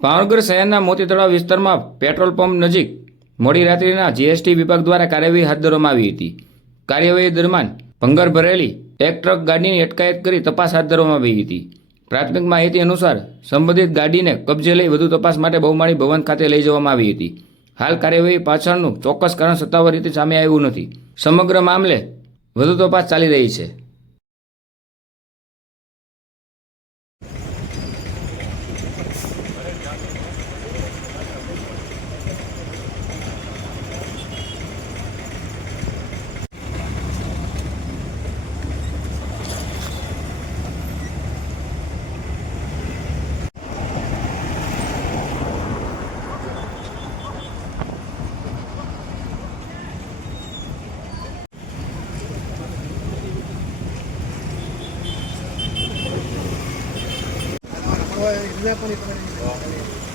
ભાવનગર શહેરના મોતી તળાવ વિસ્તારમાં પેટ્રોલ પંપ નજીક મોડી રાત્રિના જીએસટી વિભાગ દ્વારા કાર્યવાહી હાથ ધરવામાં આવી હતી। કાર્યવાહી દરમિયાન ભંગાર ભરેલી એક ટ્રક ગાડીની અટકાયત કરી તપાસ હાથ ધરવામાં આવી હતી। પ્રાથમિક માહિતી અનુસાર સંબંધિત ગાડીને કબજે લઈ વધુ તપાસ માટે બહુમાળી ભવન ખાતે લઈ જવામાં આવી હતી। હાલ કાર્યવાહી પાછળનું ચોક્કસ કારણ સત્તાવાર રીતે સામે આવ્યું નથી। સમગ્ર મામલે વધુ તપાસ ચાલી રહી છે। Example,